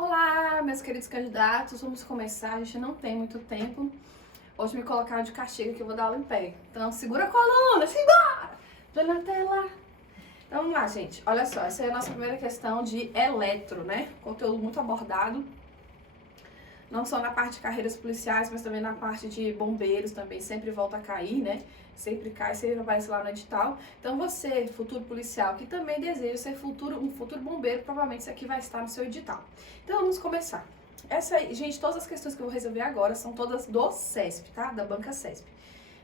Olá, meus queridos candidatos, vamos começar, a gente não tem muito tempo. Hoje me colocaram de castigo que eu vou dar aula em pé. Então segura a coluna, simbora! Play na tela. Então vamos lá, gente. Olha só, essa é a nossa primeira questão de eletro, né? Conteúdo muito abordado. Não só na parte de carreiras policiais, mas também na parte de bombeiros também. Sempre volta a cair, né? Sempre cai, sempre aparece lá no edital. Então você, futuro policial, que também deseja ser um futuro bombeiro, provavelmente isso aqui vai estar no seu edital. Então vamos começar. Essa aí, gente, todas as questões que eu vou resolver agora são todas do CESP, tá? Da banca CESP.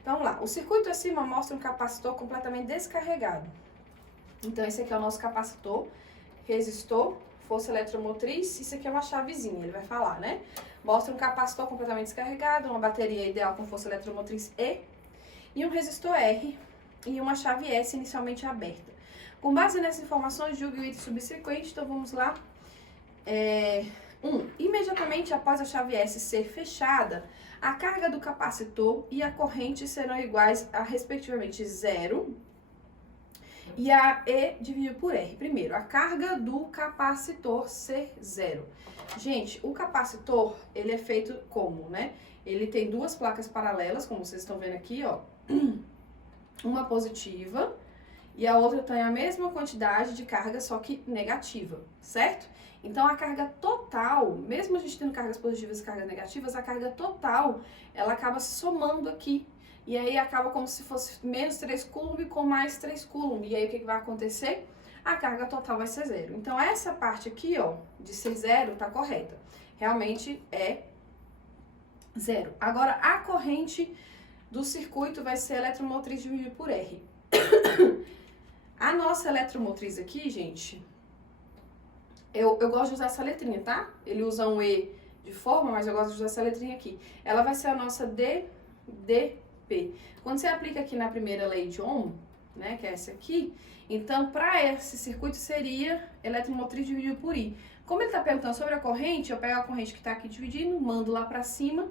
Então vamos lá. O circuito acima mostra um capacitor completamente descarregado. Então esse aqui é o nosso capacitor, resistor, força eletromotriz, isso aqui é uma chavezinha, ele vai falar, né? Mostra um capacitor completamente descarregado, uma bateria ideal com força eletromotriz E um resistor R e uma chave S inicialmente aberta. Com base nessas informações, julgue o item subsequente, então vamos lá. Imediatamente após a chave S ser fechada, a carga do capacitor e a corrente serão iguais a, respectivamente, 0 e a E dividido por R. Primeiro, a carga do capacitor ser 0. Gente, o capacitor, ele é feito como, né? Ele tem duas placas paralelas, como vocês estão vendo aqui, ó. Uma positiva e a outra tem a mesma quantidade de carga, só que negativa, certo? Então, a carga total, mesmo a gente tendo cargas positivas e cargas negativas, a carga total, ela acaba se somando aqui. E aí, acaba como se fosse menos 3 coulomb com mais 3 coulomb. E aí, o que vai acontecer? A carga total vai ser 0. Então, essa parte aqui, ó, de ser 0, tá correta. Realmente é 0. Agora, a corrente do circuito vai ser eletromotriz dividido por R. A nossa eletromotriz aqui, gente, eu gosto de usar essa letrinha, tá? Ele usa um E de forma, mas eu gosto de usar essa letrinha aqui. Ela vai ser a nossa DDP. Quando você aplica aqui na primeira lei de Ohm, né, que é essa aqui, então para esse circuito seria eletromotriz dividido por I. Como ele está perguntando sobre a corrente, eu pego a corrente que está aqui dividindo, mando lá para cima,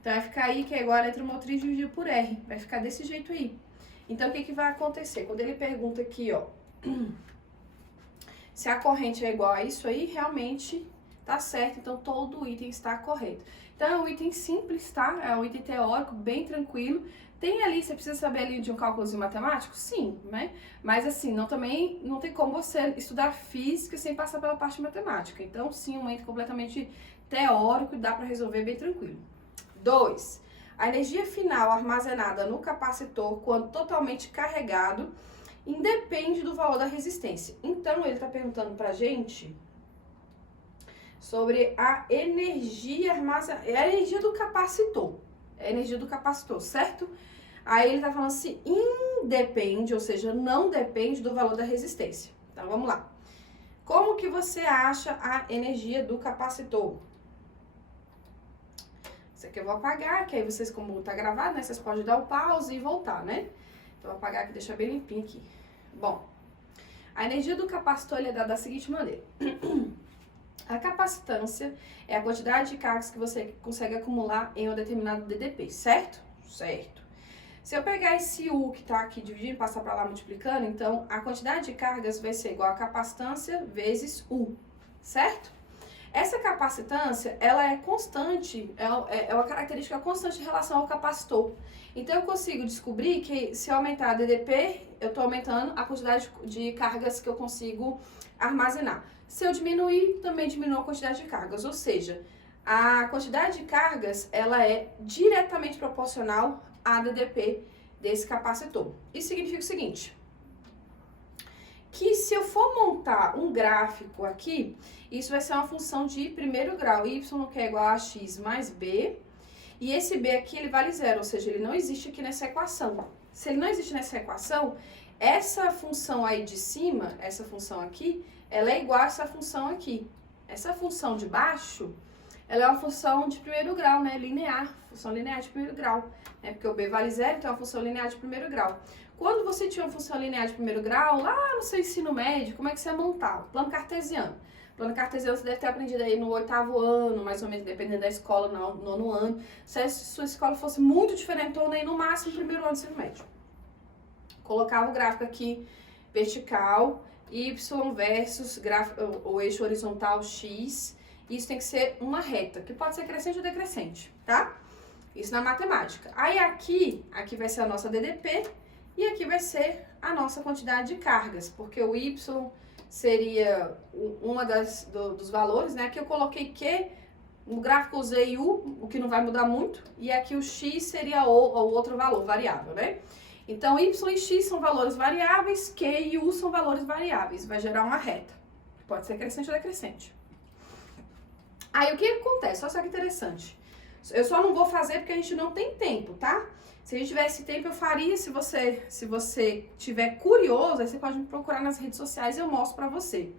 então vai ficar I, que é igual a eletromotriz dividido por R, vai ficar desse jeito aí. Então o que vai acontecer? Quando ele pergunta aqui, ó, se a corrente é igual a isso aí, realmente tá certo, então todo o item está correto. Então é um item simples, tá? É um item teórico, bem tranquilo. Tem ali, você precisa saber ali de um cálculozinho matemático? Sim, né? Mas assim, também não tem como você estudar física sem passar pela parte matemática. Então sim, um item completamente teórico, dá para resolver bem tranquilo. 2. A energia final armazenada no capacitor, quando totalmente carregado, independe do valor da resistência. Então, ele está perguntando pra gente sobre a energia armazenada, a energia do capacitor. É a energia do capacitor, certo? Aí ele tá falando assim, independe, ou seja, não depende do valor da resistência. Então, vamos lá. Como que você acha a energia do capacitor? Isso aqui eu vou apagar, que aí vocês, como tá gravado, né, vocês podem dar o pause e voltar, né? Então, vou apagar aqui, deixar bem limpinho aqui. Bom, a energia do capacitor é dada da seguinte maneira. A capacitância é a quantidade de cargas que você consegue acumular em um determinado DDP, certo? Certo. Se eu pegar esse U que tá aqui dividindo e passar para lá multiplicando, então a quantidade de cargas vai ser igual a capacitância vezes U, certo? Essa capacitância, ela é constante, é uma característica constante em relação ao capacitor. Então, eu consigo descobrir que se eu aumentar a DDP, eu estou aumentando a quantidade de cargas que eu consigo armazenar. Se eu diminuir, também diminui a quantidade de cargas. Ou seja, a quantidade de cargas, ela é diretamente proporcional à DDP desse capacitor. Isso significa o seguinte, que se eu for montar um gráfico aqui, isso vai ser uma função de primeiro grau, y que é igual a x mais b, e esse b aqui ele vale 0, ou seja, ele não existe aqui nessa equação. Se ele não existe nessa equação, essa função aí de cima, essa função aqui, ela é igual a essa função aqui. Essa função de baixo, ela é uma função de primeiro grau, né, linear, função linear de primeiro grau, né, porque o b vale 0, então é uma função linear de primeiro grau. Quando você tinha uma função linear de primeiro grau, lá no seu ensino médio, como é que você ia montar? Plano cartesiano. Plano cartesiano você deve ter aprendido aí no 8º ano, mais ou menos, dependendo da escola, no 9º ano. Se a sua escola fosse muito diferentona, aí no máximo no primeiro ano do ensino médio. Colocava o gráfico aqui, vertical, y versus o eixo horizontal x, isso tem que ser uma reta, que pode ser crescente ou decrescente, tá? Isso na matemática. Aí aqui vai ser a nossa DDP e aqui vai ser a nossa quantidade de cargas, porque o Y seria uma dos valores, né? Aqui eu coloquei Q, no gráfico eu usei U, o que não vai mudar muito, e aqui o X seria o outro valor variável, né? Então, Y e X são valores variáveis, Q e U são valores variáveis, vai gerar uma reta, que pode ser crescente ou decrescente. Aí o que acontece? Olha só que interessante. Eu só não vou fazer porque a gente não tem tempo, tá? Se a gente tivesse tempo, eu faria. Se você tiver curioso, aí você pode me procurar nas redes sociais e eu mostro pra você.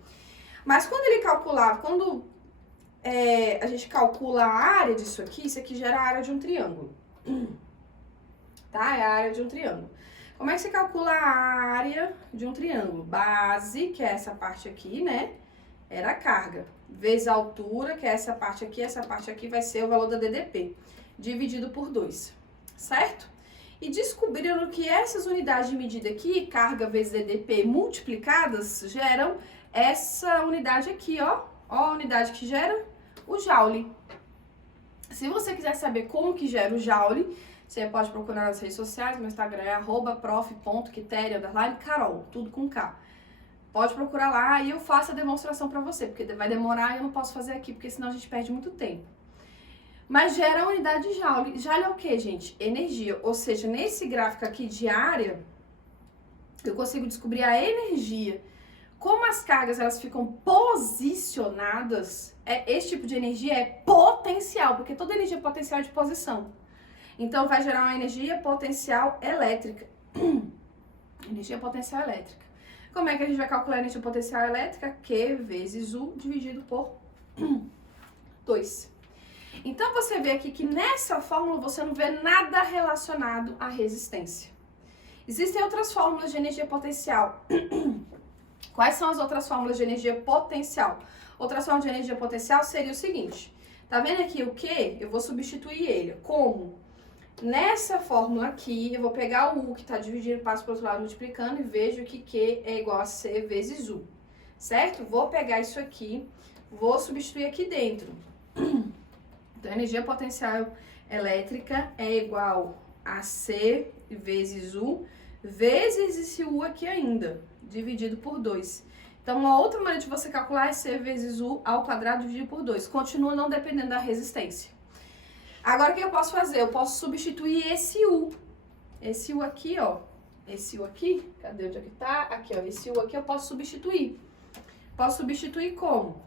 Mas quando ele calculava, a gente calcula a área disso aqui, isso aqui gera a área de um triângulo. Tá? É a área de um triângulo. Como é que você calcula a área de um triângulo? Base, que é essa parte aqui, né? Era a carga. Vezes a altura, que é essa parte aqui vai ser o valor da DDP, dividido por 2, certo? E descobriram que essas unidades de medida aqui, carga vezes DDP multiplicadas, geram essa unidade aqui, ó. Ó a unidade que gera o joule. Se você quiser saber como que gera o joule, você pode procurar nas redes sociais, meu Instagram é @prof.quitéria_carol, tudo com K. Pode procurar lá e eu faço a demonstração pra você, porque vai demorar e eu não posso fazer aqui, porque senão a gente perde muito tempo. Mas gera a unidade de joule. Joule é o que, gente? Energia. Ou seja, nesse gráfico aqui de área, eu consigo descobrir a energia. Como as cargas elas ficam posicionadas, esse tipo de energia é potencial, porque toda energia potencial é de posição. Então, vai gerar uma energia potencial elétrica. Energia potencial elétrica. Como é que a gente vai calcular a energia potencial elétrica? Q vezes U dividido por 2. Então, você vê aqui que nessa fórmula você não vê nada relacionado à resistência. Existem outras fórmulas de energia potencial. Quais são as outras fórmulas de energia potencial? Outras fórmulas de energia potencial seria o seguinte. Tá vendo aqui o Q? Eu vou substituir ele. Como? Nessa fórmula aqui, eu vou pegar o U que está dividindo, passo para o outro lado multiplicando e vejo que Q é igual a C vezes U, certo? Vou pegar isso aqui, vou substituir aqui dentro. Então, a energia potencial elétrica é igual a C vezes U, vezes esse U aqui ainda, dividido por 2. Então, uma outra maneira de você calcular é C vezes U ao quadrado dividido por 2. Continua não dependendo da resistência. Agora, o que eu posso fazer? Eu posso substituir esse U. Esse U aqui, ó. Esse U aqui, cadê onde é que tá? Aqui, ó. Esse U aqui eu posso substituir. Posso substituir como?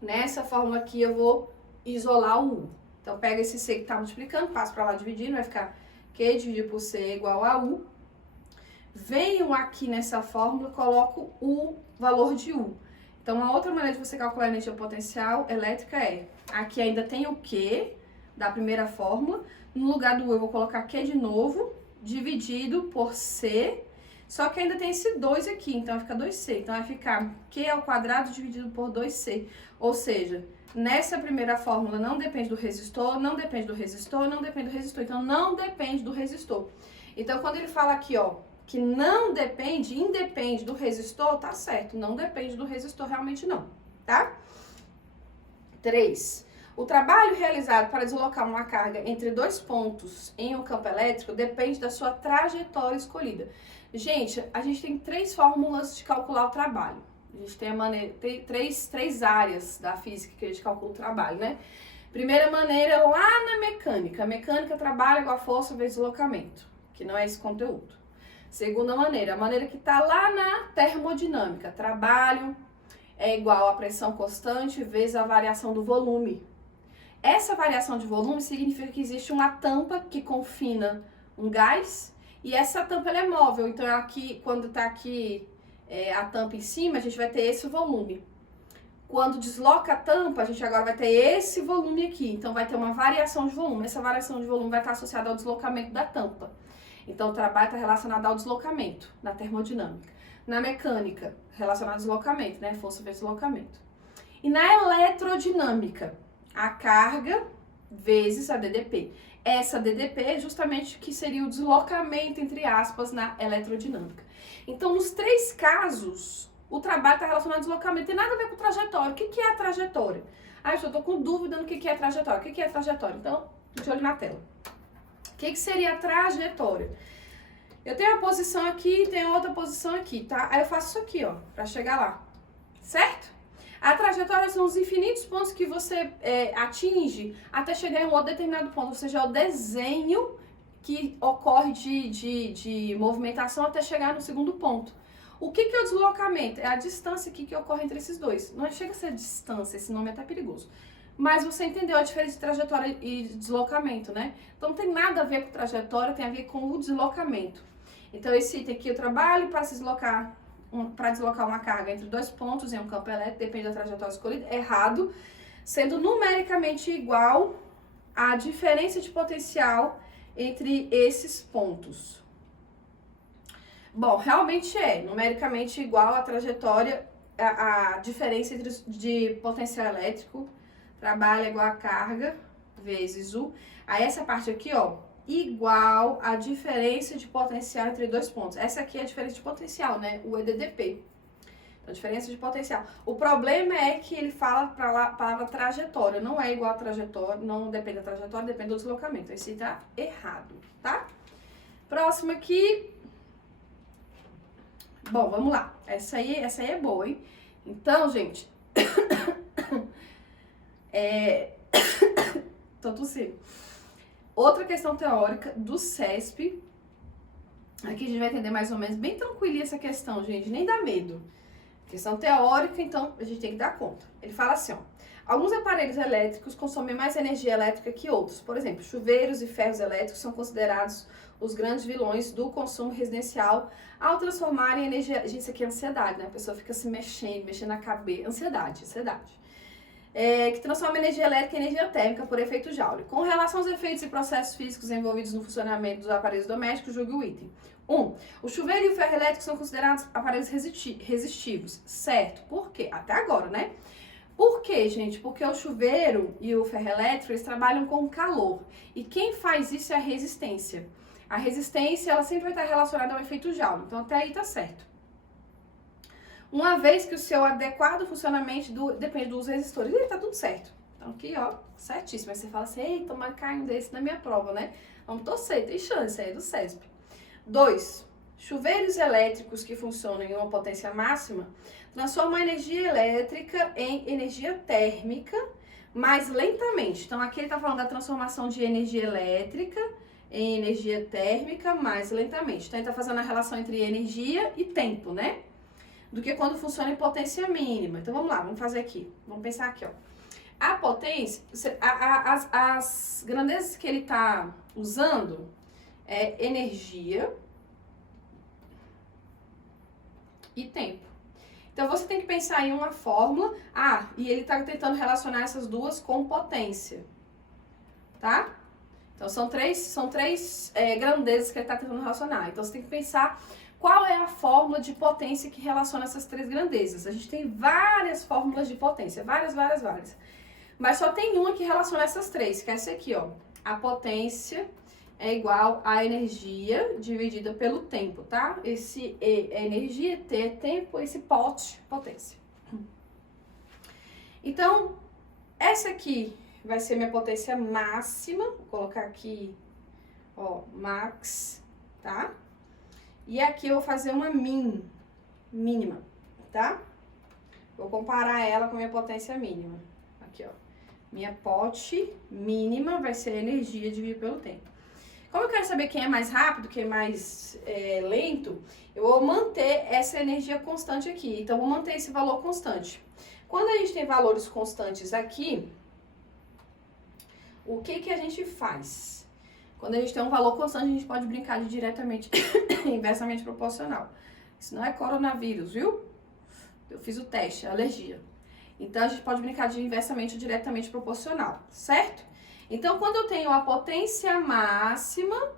Nessa fórmula aqui eu vou isolar o U. Então, pega esse C que tá multiplicando, passo pra lá dividindo, vai ficar Q dividido por C igual a U. Venho aqui nessa fórmula, coloco o valor de U. Então, uma outra maneira de você calcular a energia potencial elétrica é... Aqui ainda tem o Q da primeira fórmula. No lugar do U eu vou colocar Q de novo, dividido por C. Só que ainda tem esse 2 aqui, então vai ficar 2C. Então vai ficar Q ao quadrado dividido por 2C. Ou seja, nessa primeira fórmula não depende do resistor, não depende do resistor, não depende do resistor. Então não depende do resistor. Então quando ele fala aqui, ó, que não depende, independe do resistor, tá certo. Não depende do resistor, realmente não, tá? 3. O trabalho realizado para deslocar uma carga entre dois pontos em um campo elétrico depende da sua trajetória escolhida. Gente, a gente tem 3 fórmulas de calcular o trabalho. A gente tem três áreas da física que a gente calcula o trabalho, né? Primeira maneira, lá na mecânica. A mecânica trabalha igual a força vezes deslocamento, que não é esse conteúdo. Segunda maneira, a maneira que está lá na termodinâmica. Trabalho é igual a pressão constante vezes a variação do volume. Essa variação de volume significa que existe uma tampa que confina um gás e essa tampa ela é móvel. Então, aqui, quando está aqui a tampa em cima, a gente vai ter esse volume. Quando desloca a tampa, a gente agora vai ter esse volume aqui. Então, vai ter uma variação de volume. Essa variação de volume vai estar associada ao deslocamento da tampa. Então, o trabalho está relacionado ao deslocamento na termodinâmica. Na mecânica, relacionado ao deslocamento, né? Força vezes deslocamento. E na eletrodinâmica, a carga vezes a DDP. Essa DDP é justamente o que seria o deslocamento, entre aspas, na eletrodinâmica. Então, nos 3 casos, o trabalho está relacionado ao deslocamento, tem nada a ver com trajetória. O que é a trajetória? Ah, eu estou com dúvida no que é trajetória. O que é trajetória? Então, de olho na tela. O que seria a trajetória? Eu tenho uma posição aqui e tenho outra posição aqui, tá? Aí eu faço isso aqui, ó, pra chegar lá, certo? A trajetória são os infinitos pontos que você atinge até chegar em um outro determinado ponto, ou seja, é o desenho que ocorre de movimentação até chegar no segundo ponto. O que é o deslocamento? É a distância aqui que ocorre entre esses dois. Não chega a ser distância, esse nome é até perigoso. Mas você entendeu a diferença de trajetória e deslocamento, né? Então não tem nada a ver com trajetória, tem a ver com o deslocamento. Então esse item aqui eu trabalho para deslocar uma carga entre dois pontos em um campo elétrico, depende da trajetória escolhida, errado, sendo numericamente igual à diferença de potencial entre esses pontos. Bom, realmente é numericamente igual à trajetória, a diferença de potencial elétrico, trabalho é igual a carga vezes U. Aí essa parte aqui, ó, igual a diferença de potencial entre dois pontos. Essa aqui é a diferença de potencial, né? O EDDP. Então, diferença de potencial. O problema é que ele fala para a palavra trajetória. Não é igual a trajetória, não depende da trajetória, depende do deslocamento. Esse tá errado, tá? Próximo aqui. Bom, vamos lá. Essa aí é boa, hein? Então, gente. Tô tossindo. Outra questão teórica do CESP. Aqui a gente vai entender mais ou menos, bem tranquilinha essa questão, gente, nem dá medo. Questão teórica, então a gente tem que dar conta. Ele fala assim, ó. Alguns aparelhos elétricos consomem mais energia elétrica que outros. Por exemplo, chuveiros e ferros elétricos são considerados os grandes vilões do consumo residencial ao transformarem energia... Gente, isso aqui é ansiedade, né? A pessoa fica se mexendo na cabeça. Ansiedade. Que transforma energia elétrica em energia térmica por efeito Joule. Com relação aos efeitos e processos físicos envolvidos no funcionamento dos aparelhos domésticos, julgue o item. 1. O chuveiro e o ferro elétrico são considerados aparelhos resistivos. Certo. Por quê? Até agora, né? Por quê, gente? Porque o chuveiro e o ferro elétrico, eles trabalham com calor. E quem faz isso é a resistência. A resistência, ela sempre vai estar relacionada ao efeito Joule. Então, até aí tá certo. Uma vez que o seu adequado funcionamento depende dos resistores. E tá tudo certo. Então, aqui, ó, certíssimo. Aí você fala assim, eita, mas cai um desse na minha prova, né? Vamos torcer, tem chance, aí é do CESP. 2. Chuveiros elétricos que funcionam em uma potência máxima transformam a energia elétrica em energia térmica mais lentamente. Então, aqui ele está falando da transformação de energia elétrica em energia térmica mais lentamente. Então, ele está fazendo a relação entre energia e tempo, né? Do que quando funciona em potência mínima. Então, vamos lá, vamos fazer aqui. Vamos pensar aqui, ó. A potência, as grandezas que ele está usando é energia e tempo. Então, você tem que pensar em uma fórmula. Ah, e ele está tentando relacionar essas duas com potência. Tá? Então, são três grandezas que ele está tentando relacionar. Então, você tem que pensar qual é a fórmula de potência que relaciona essas três grandezas. A gente tem várias fórmulas de potência. Várias. Mas só tem uma que relaciona essas três, que é essa aqui, ó. A potência é igual a energia dividida pelo tempo, tá? Esse E é energia, T é tempo, esse potência. Então, essa aqui vai ser minha potência máxima. Vou colocar aqui, ó, max, tá? E aqui eu vou fazer uma mínima, tá? Vou comparar ela com a minha potência mínima. Aqui, ó. Minha pot mínima vai ser a energia dividida pelo tempo. Como eu quero saber quem é mais rápido, quem é mais lento, eu vou manter essa energia constante aqui. Então, vou manter esse valor constante. Quando a gente tem valores constantes aqui, o que a gente faz? Quando a gente tem um valor constante, a gente pode brincar de diretamente, inversamente proporcional. Isso não é coronavírus, viu? Eu fiz o teste, é alergia. Então, a gente pode brincar de inversamente ou diretamente proporcional, certo? Então, quando eu tenho a potência máxima,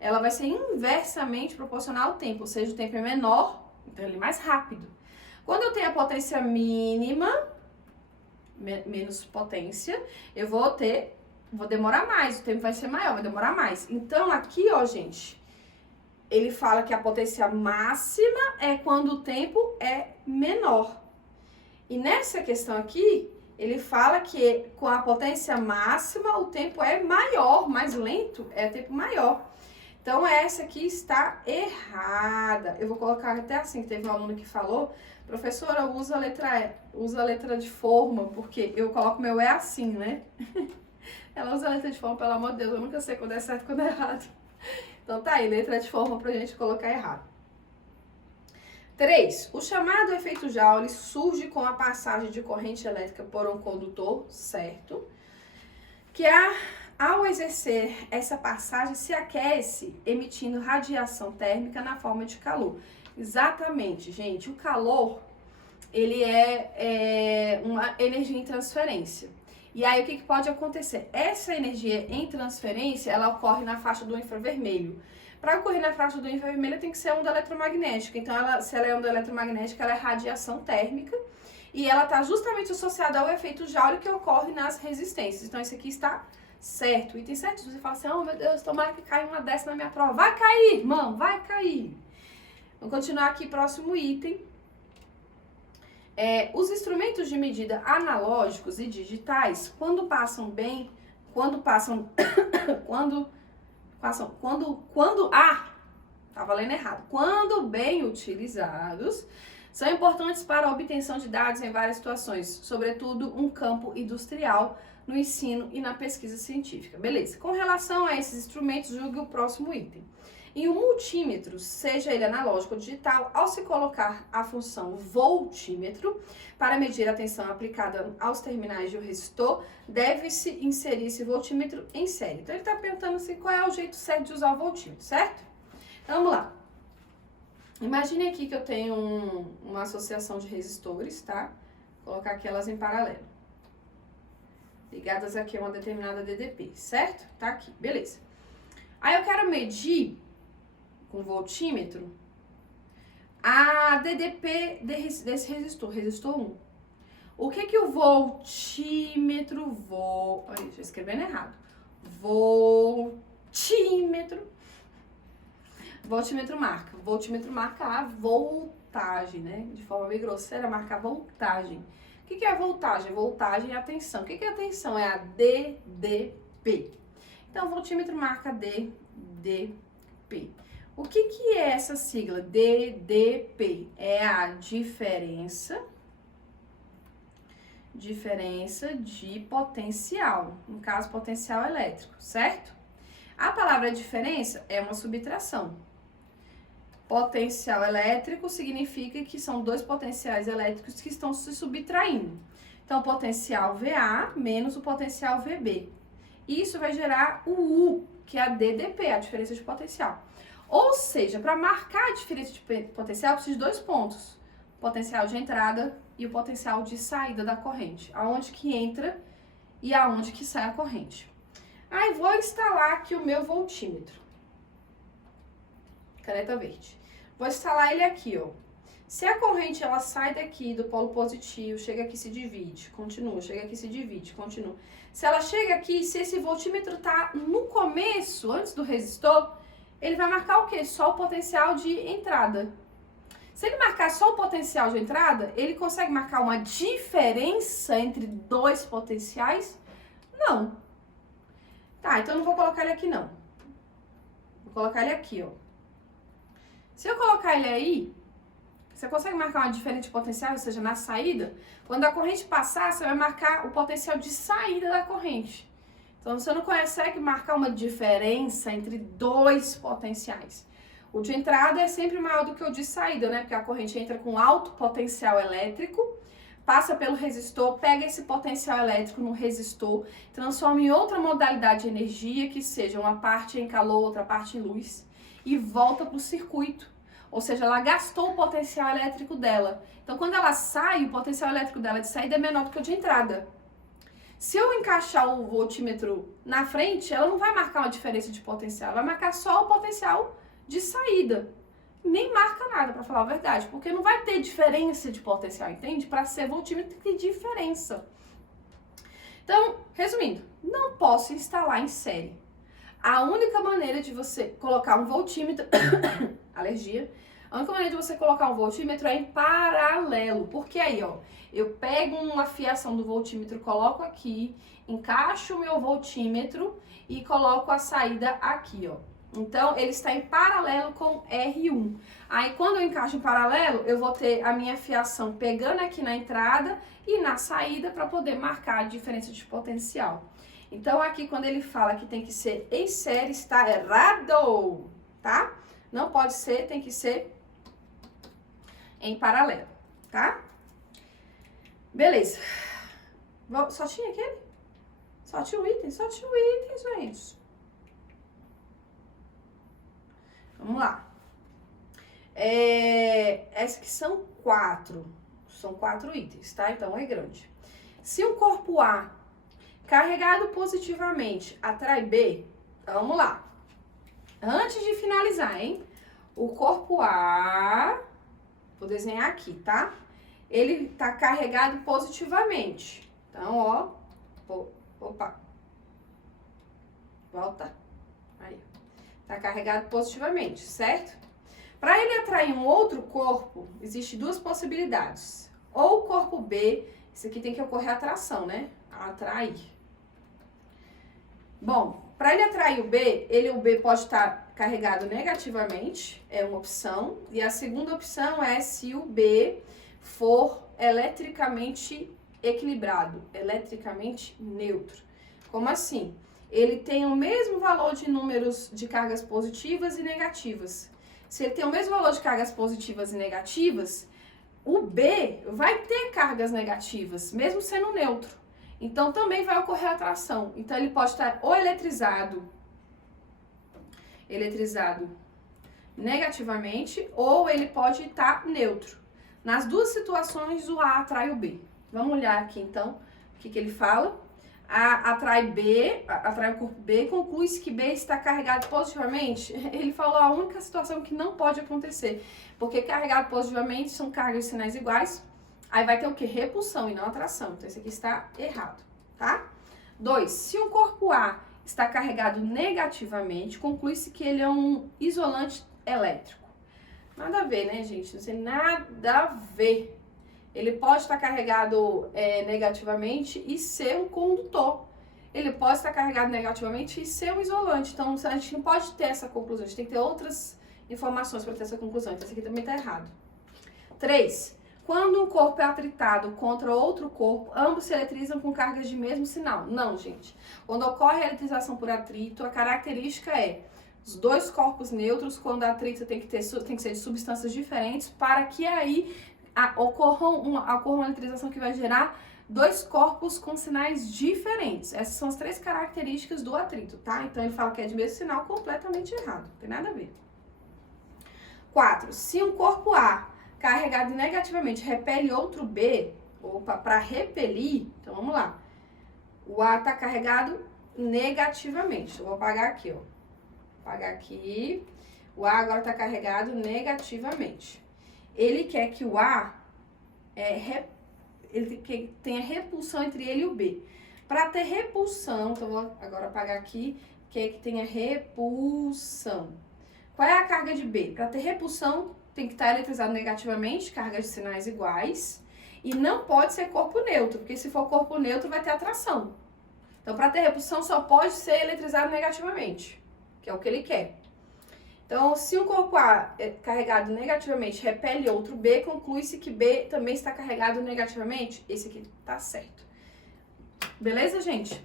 ela vai ser inversamente proporcional ao tempo, ou seja, o tempo é menor, então ele é mais rápido. Quando eu tenho a potência mínima, menos potência, eu vou demorar mais, o tempo vai ser maior, vai demorar mais. Então, aqui, ó, gente, ele fala que a potência máxima é quando o tempo é menor. E nessa questão aqui, ele fala que com a potência máxima o tempo é maior, mais lento, é tempo maior. Então essa aqui está errada. Eu vou colocar até assim, que teve um aluno que falou, professora, usa a letra de forma, porque eu coloco meu é assim, né? Ela usa a letra de forma, pelo amor de Deus, eu nunca sei quando é certo e quando é errado. Então tá aí, letra de forma pra gente colocar errado. 3. O chamado efeito Joule surge com a passagem de corrente elétrica por um condutor, certo? Que ao exercer essa passagem se aquece, emitindo radiação térmica na forma de calor. Exatamente, gente. O calor, ele é uma energia em transferência. E aí, o que pode acontecer? Essa energia em transferência, ela ocorre na faixa do infravermelho. Para ocorrer na faixa do infravermelho, tem que ser onda eletromagnética. Então, se ela é onda eletromagnética, ela é radiação térmica. E ela está justamente associada ao efeito Joule que ocorre nas resistências. Então, esse aqui está certo. Item 7, você fala assim, oh meu Deus, tomara que caia uma dessa na minha prova. Vai cair, irmão, vai cair. Vamos continuar aqui, próximo item. Os instrumentos de medida analógicos e digitais, quando bem utilizados, são importantes para a obtenção de dados em várias situações, sobretudo um campo industrial, no ensino e na pesquisa científica. Beleza. Com relação a esses instrumentos, julgue o próximo item. Em um multímetro, seja ele analógico ou digital, ao se colocar a função voltímetro para medir a tensão aplicada aos terminais de um resistor, deve-se inserir esse voltímetro em série. Então, ele está perguntando assim, qual é o jeito certo de usar o voltímetro, certo? Então, vamos lá. Imagine aqui que eu tenho uma associação de resistores, tá? Vou colocar aqui elas em paralelo. Ligadas aqui a uma determinada DDP, certo? Tá aqui, beleza. Aí eu quero medir com voltímetro a DDP desse resistor, resistor 1. O que o voltímetro Olha, estou escrevendo errado. Voltímetro marca. Voltímetro marca a voltagem, né? De forma bem grosseira, marca a voltagem. O que é a voltagem? Voltagem é a tensão. O que é a tensão? É a DDP. Então, o voltímetro marca DDP. O que é essa sigla? DDP. É a diferença de potencial. No caso, potencial elétrico, certo? A palavra diferença é uma subtração. Potencial elétrico significa que são dois potenciais elétricos que estão se subtraindo. Então, potencial VA menos o potencial VB. Isso vai gerar o U, que é a DDP, a diferença de potencial. Ou seja, para marcar a diferença de potencial, eu preciso de dois pontos. O potencial de entrada e o potencial de saída da corrente. Aonde que entra e aonde que sai a corrente. Aí, vou instalar aqui o meu voltímetro. Caneta verde. Vou instalar ele aqui, ó. Se a corrente ela sai daqui do polo positivo, chega aqui, se divide, continua, chega aqui, se divide, continua. Se ela chega aqui, se esse voltímetro tá no começo, antes do resistor, ele vai marcar o quê? Só o potencial de entrada. Se ele marcar só o potencial de entrada, ele consegue marcar uma diferença entre dois potenciais? Não. Tá, então eu não vou colocar ele aqui, não. Vou colocar ele aqui, ó. Se eu colocar ele aí, você consegue marcar uma diferença de potencial, ou seja, na saída? Quando a corrente passar, você vai marcar o potencial de saída da corrente. Então, você não consegue marcar uma diferença entre dois potenciais. O de entrada é sempre maior do que o de saída, né? Porque a corrente entra com alto potencial elétrico, passa pelo resistor, pega esse potencial elétrico no resistor, transforma em outra modalidade de energia, que seja uma parte em calor, outra parte em luz, e volta para o circuito. Ou seja, ela gastou o potencial elétrico dela. Então, quando ela sai, o potencial elétrico dela de saída é menor do que o de entrada. Se eu encaixar o voltímetro na frente, ela não vai marcar uma diferença de potencial, ela vai marcar só o potencial de saída. Nem marca nada, para falar a verdade, porque não vai ter diferença de potencial, entende? Para ser voltímetro tem que ter diferença. Então, resumindo, não posso instalar em série. A única maneira de você colocar um voltímetro, alergia, a única maneira de você colocar um voltímetro é em paralelo, porque aí, ó, eu pego uma fiação do voltímetro, coloco aqui, encaixo o meu voltímetro e coloco a saída aqui, ó. Então, ele está em paralelo com R1. Aí, quando eu encaixo em paralelo, eu vou ter a minha fiação pegando aqui na entrada e na saída para poder marcar a diferença de potencial. Então, aqui, quando ele fala que tem que ser em série, está errado, tá? Não pode ser, tem que ser em paralelo, tá? Beleza. Só tinha aquele? Só tinha o item? Só tinha o item, gente. Vamos lá. Esses aqui são 4. São 4 itens, tá? Então, é grande. Se o corpo A carregado positivamente atrai B, vamos lá. Antes de finalizar, hein? O corpo A, vou desenhar aqui, tá? Ele tá carregado positivamente. Então, ó, opa. Volta. Aí. Tá carregado positivamente, certo? Para ele atrair um outro corpo, existem 2 possibilidades. Ou o corpo B, isso aqui tem que ocorrer atração, né? Atrair. Bom, para ele atrair o B pode estar carregado negativamente, é uma opção. E a segunda opção é se o B for eletricamente equilibrado, eletricamente neutro. Como assim? Ele tem o mesmo valor de números de cargas positivas e negativas. Se ele tem o mesmo valor de cargas positivas e negativas, o B vai ter cargas negativas, mesmo sendo neutro. Então, também vai ocorrer atração. Então, ele pode estar ou eletrizado negativamente, ou ele pode estar neutro. Nas 2 situações, o A atrai o B. Vamos olhar aqui, então, o que ele fala. A atrai o corpo B, conclui-se que B está carregado positivamente. Ele falou a única situação que não pode acontecer, porque carregado positivamente são cargas de sinais iguais, aí vai ter o que? Repulsão e não atração. Então, esse aqui está errado, tá? 2. Se um corpo A está carregado negativamente, conclui-se que ele é um isolante elétrico. Nada a ver, né, gente? Não tem nada a ver. Ele pode estar carregado negativamente e ser um condutor. Ele pode estar carregado negativamente e ser um isolante. Então, a gente não pode ter essa conclusão. A gente tem que ter outras informações para ter essa conclusão. Então, isso aqui também está errado. 3. Quando um corpo é atritado contra outro corpo, ambos se eletrizam com cargas de mesmo sinal. Não, gente. Quando ocorre a eletrização por atrito, a característica é os 2 corpos neutros, quando a atrito tem que ser de substâncias diferentes, para que aí ocorra uma eletrização que vai gerar 2 corpos com sinais diferentes. Essas são as 3 características do atrito, tá? Então, ele fala que é de mesmo sinal, completamente errado. Não tem nada a ver. 4. Se um corpo A carregado negativamente repele outro B, para repelir, então vamos lá. O A está carregado negativamente. Eu vou apagar aqui, ó. Apagar aqui. O A agora está carregado negativamente. Ele quer que o A tenha repulsão entre ele e o B. Para ter repulsão, então vou agora apagar aqui, quer que tenha repulsão. Qual é a carga de B? Para ter repulsão, tem que estar eletrizado negativamente, cargas de sinais iguais, e não pode ser corpo neutro, porque se for corpo neutro vai ter atração. Então, para ter repulsão, só pode ser eletrizado negativamente, que é o que ele quer. Então, se um corpo A é carregado negativamente repele outro B, conclui-se que B também está carregado negativamente. Esse aqui tá certo. Beleza, gente?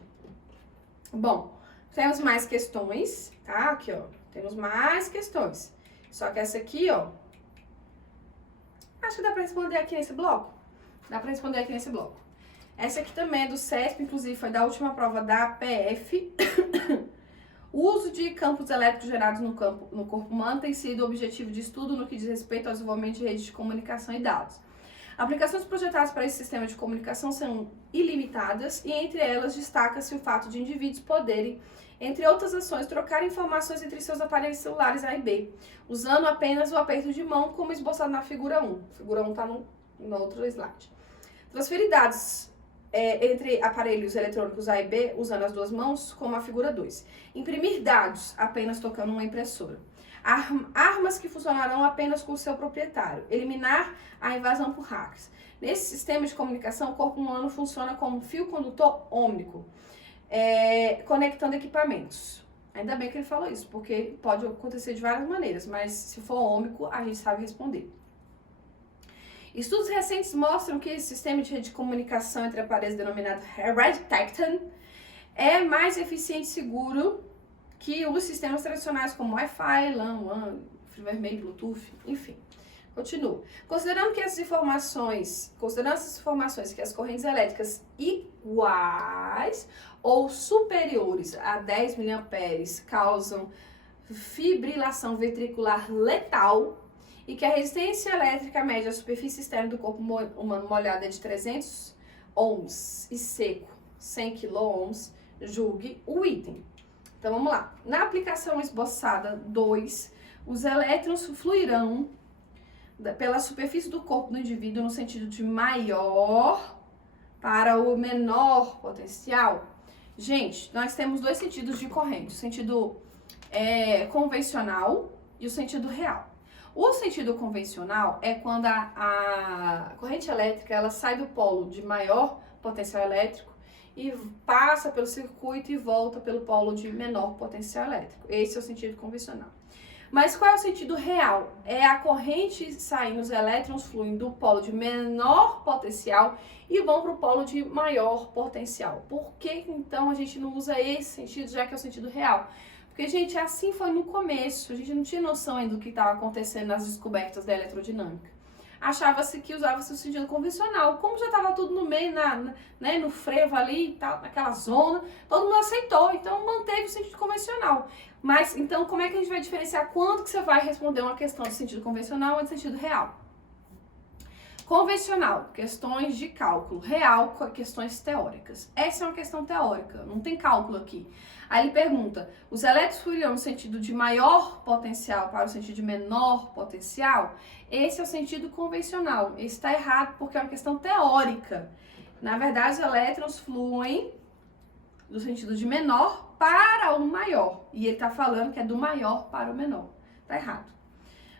Bom, temos mais questões, tá? Aqui, ó. Temos mais questões. Só que essa aqui, ó, acho que dá pra responder aqui nesse bloco. Dá pra responder aqui nesse bloco. Essa aqui também é do CESP, inclusive foi da última prova da PF. O uso de campos elétricos gerados no corpo humano tem sido objetivo de estudo no que diz respeito ao desenvolvimento de redes de comunicação e dados. Aplicações projetadas para esse sistema de comunicação são ilimitadas e entre elas destaca-se o fato de indivíduos poderem, entre outras ações, trocar informações entre seus aparelhos celulares A e B, usando apenas o aperto de mão, como esboçado na figura 1. A figura 1 está no outro slide. Transferir dados entre aparelhos eletrônicos A e B, usando as duas mãos, como a figura 2. Imprimir dados, apenas tocando uma impressora. Armas que funcionarão apenas com o seu proprietário. Eliminar a invasão por hackers. Nesse sistema de comunicação, o corpo humano funciona como um fio condutor ômnico, conectando equipamentos. Ainda bem que ele falou isso, porque pode acontecer de várias maneiras, mas se for ômnico, a gente sabe responder. Estudos recentes mostram que esse sistema de rede de comunicação entre aparelhos denominado Redtecton é mais eficiente e seguro que os sistemas tradicionais como Wi-Fi, LAN, WAN, fio vermelho, Bluetooth, enfim. Continuo. Considerando essas informações que as correntes elétricas iguais ou superiores a 10 mA causam fibrilação ventricular letal e que a resistência elétrica média à superfície externa do corpo humano molhado é de 300 ohms e seco 100 kΩ, julgue o item. Então vamos lá. Na aplicação esboçada 2, os elétrons fluirão pela superfície do corpo do indivíduo no sentido de maior para o menor potencial. Gente, nós temos dois sentidos de corrente, o sentido convencional e o sentido real. O sentido convencional é quando a corrente elétrica ela sai do polo de maior potencial elétrico e passa pelo circuito e volta pelo polo de menor potencial elétrico. Esse é o sentido convencional. Mas qual é o sentido real? É a corrente saindo, os elétrons fluem do polo de menor potencial e vão para o polo de maior potencial. Por que então a gente não usa esse sentido, já que é o sentido real? Porque, gente, assim foi no começo, a gente não tinha noção ainda do que estava acontecendo nas descobertas da eletrodinâmica. Achava-se que usava-se o sentido convencional. Como já estava tudo no meio, no frevo ali e tal, naquela zona, todo mundo aceitou, então manteve o sentido convencional. Mas, então, como é que a gente vai diferenciar quando que você vai responder uma questão de sentido convencional ou de sentido real? Convencional, questões de cálculo. Real, questões teóricas. Essa é uma questão teórica, não tem cálculo aqui. Aí ele pergunta, os elétrons fluirão no sentido de maior potencial para o sentido de menor potencial? Esse é o sentido convencional. Esse está errado porque é uma questão teórica. Na verdade, os elétrons fluem do sentido de menor para o maior. E ele está falando que é do maior para o menor. Está errado.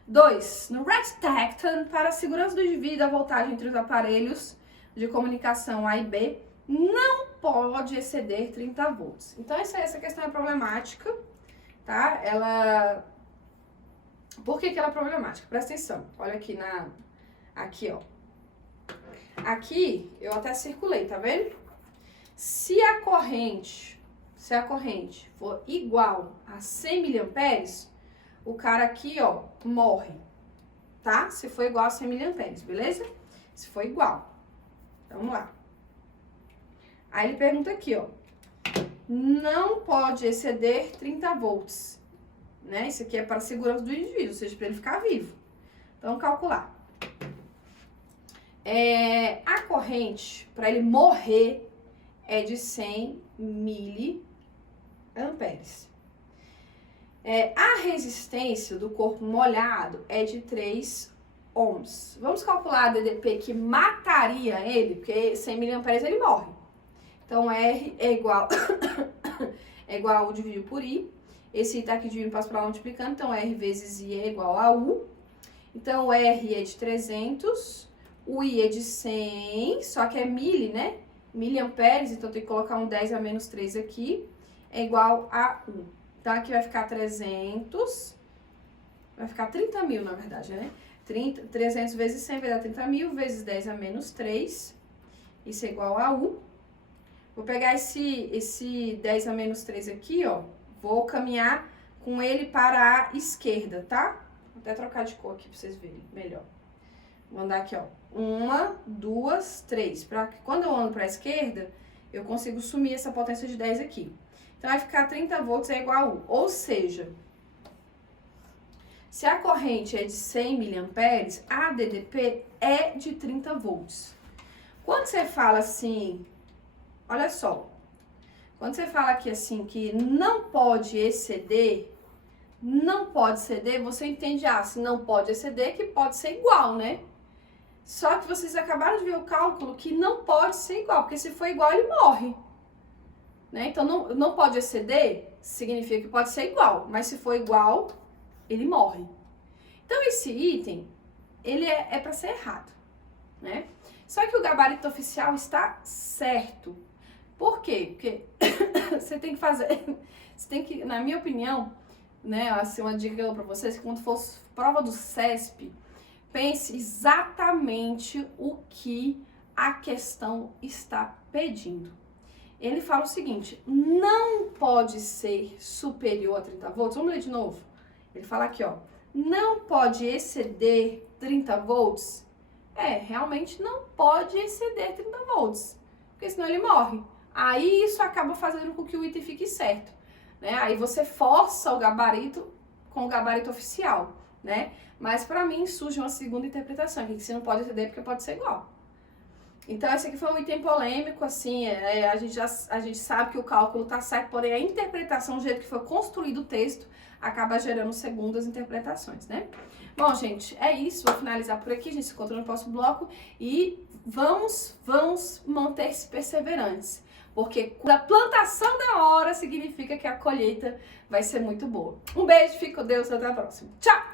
2. No Redtecton, para a segurança do indivíduo, a voltagem entre os aparelhos de comunicação A e B não pode exceder 30 volts. Então, essa questão é problemática, tá? Por que ela é problemática? Presta atenção. Olha aqui Aqui, ó. Aqui, eu até circulei, tá vendo? Se a corrente for igual a 100 mA, o cara aqui, ó, morre, tá? Se for igual a 100 mA, beleza? Se for igual. Então, vamos lá. Aí ele pergunta aqui, ó. Não pode exceder 30 volts, né? Isso aqui é para a segurança do indivíduo, ou seja, para ele ficar vivo. Então, calcular. A corrente, para ele morrer, é de 100 miliamperes. A resistência do corpo molhado é de 3 ohms. Vamos calcular a DDP que mataria ele, porque 100 miliamperes ele morre. Então, R é igual a U dividido por I. Esse I tá aqui dividindo, passa para lá multiplicando. Então, R vezes I é igual a U. Então, o R é de 300, o I é de 100, só que é mili, né? Miliamperes, então tem que colocar um 10 a menos 3 aqui, é igual a U. Então, aqui vai ficar 300, vai ficar 30 mil, na verdade, né? 300 vezes 100 vai dar 30 mil, vezes 10 a menos 3, isso é igual a U. Vou pegar esse 10 a menos 3 aqui, ó, vou caminhar com ele para a esquerda, tá? Vou até trocar de cor aqui para vocês verem melhor. Vou andar aqui, ó, 1, 2, 3, para que quando eu ando para a esquerda, eu consigo sumir essa potência de 10 aqui. Então, vai ficar 30 volts é igual a U, ou seja, se a corrente é de 100 miliamperes, a DDP é de 30 volts. Quando você fala assim, olha só, quando você fala aqui assim que não pode exceder, você entende, se não pode exceder, que pode ser igual, né? Só que vocês acabaram de ver o cálculo que não pode ser igual, porque se for igual, ele morre. Né? Então, não pode exceder, significa que pode ser igual, mas se for igual, ele morre. Então, esse item, ele é para ser errado, né? Só que o gabarito oficial está certo. Por quê? Porque você tem que, na minha opinião, né, assim, uma dica que eu dou para vocês, que quando for prova do CESP, pense exatamente o que a questão está pedindo. Ele fala o seguinte, não pode ser superior a 30 volts. Vamos ler de novo? Ele fala aqui, ó, não pode exceder 30 volts. Realmente não pode exceder 30 volts, porque senão ele morre. Aí isso acaba fazendo com que o item fique certo, né? Aí você força o gabarito com o gabarito oficial, né? Mas para mim surge uma segunda interpretação, que você não pode exceder porque pode ser igual. Então esse aqui foi um item polêmico, assim, a gente sabe que o cálculo tá certo, porém a interpretação, do jeito que foi construído o texto, acaba gerando segundas interpretações, né? Bom, gente, é isso, vou finalizar por aqui, a gente se encontra no próximo bloco e vamos manter-se perseverantes, porque a plantação da hora significa que a colheita vai ser muito boa. Um beijo, fique com Deus, até a próxima. Tchau!